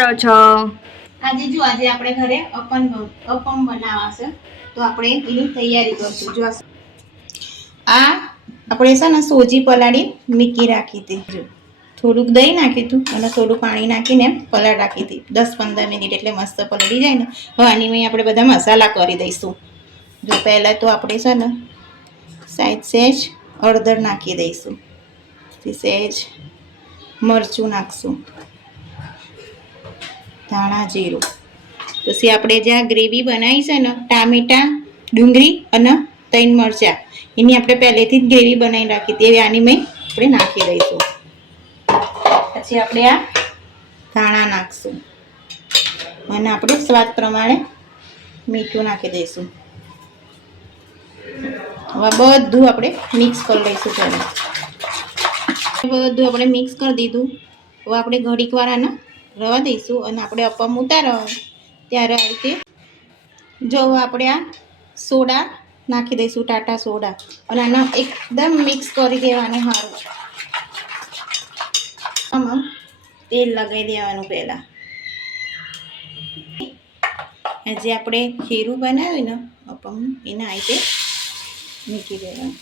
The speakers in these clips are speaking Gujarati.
કરો છો? આજે આપણે ઘરે અપમ બનાવવા છે, તો આપણે એની તૈયારી કરશું. જો આ આપણે છે ને સોજી પલાળી મીકી રાખી હતી. જો થોડુંક દહીં નાખ્યું હતું અને થોડું પાણી નાખીને પલાળ રાખી હતી 10-15 મિનિટ, એટલે મસ્ત પલળી જાય ને. હવે આની મેં આપણે બધા મસાલા કરી દઈશું. જો પહેલાં તો આપણે છે ને સહેજ હળદર નાખી દઈશું, સહેજ મરચું નાખશું, ધાણા જીરું. પછી આપણે જે આ ગ્રેવી બનાવી છે ને, ટામેટાં, ડુંગળી અને 3 મરચાં, એની આપણે પહેલેથી જ ગ્રેવી બનાવી રાખી હતી. એવી આની મેં આપણે નાખી દઈશું. પછી આપણે આ ધાણા નાખશું અને આપણે સ્વાદ પ્રમાણે મીઠું નાખી દઈશું. હવે બધું આપણે મિક્સ કરી લઈશું. પહેલાં બધું આપણે મિક્સ કરી દીધું. હવે આપણે ઘડીક વાર આને રવા દઈશું અને આપણે અપમ ઉતારવા ત્યારે આ રીતે જો આપણે આ સોડા નાખી દઈશું, ટાટા સોડા, અને આને એકદમ મિક્સ કરી દેવાનું. સારું આમાં તેલ લગાવી દેવાનું. પહેલાં જે આપણે ખીરું બનાવ્યું ને અપમ, એને આ રીતે મૂકી દેવાનું.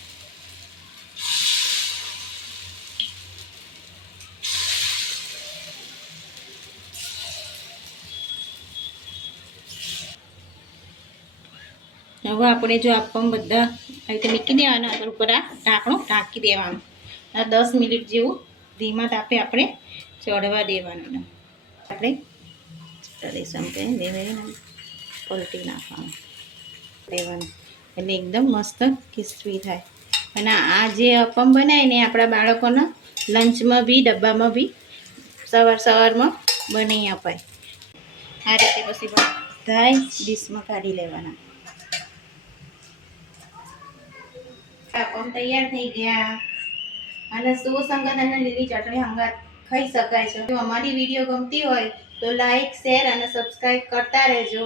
હવે આપણે જો અપમ બધા આ રીતે મૂકી દેવાના, આગળ ઉપર આ ઢાંકણું ઢાંકી દેવાનું. આ 10 મિનિટ જેવું ધીમા તાપે આપણે ચડવા દેવાનું. આપણે દઈશું ધીમે પલટી નાખવાનું લેવાનું, એટલે એકદમ મસ્ત ક્રિસ્પી થાય. અને આ જે અપમ બનાવીને આપણા બાળકોના લંચમાં બી, ડબ્બામાં બી સવારમાં બનાવી અપાય. આ રીતે પછી બધાય ડીશમાં કાઢી લેવાના. અપમ તૈયાર થઈ ગયા અને સુસંગત અને લીલી ચટણી હંગાત ખાઈ શકાય છે. જો અમારી વિડીયો ગમતી હોય તો લાઈક, શેર અને સબસ્ક્રાઈબ કરતા રહેજો.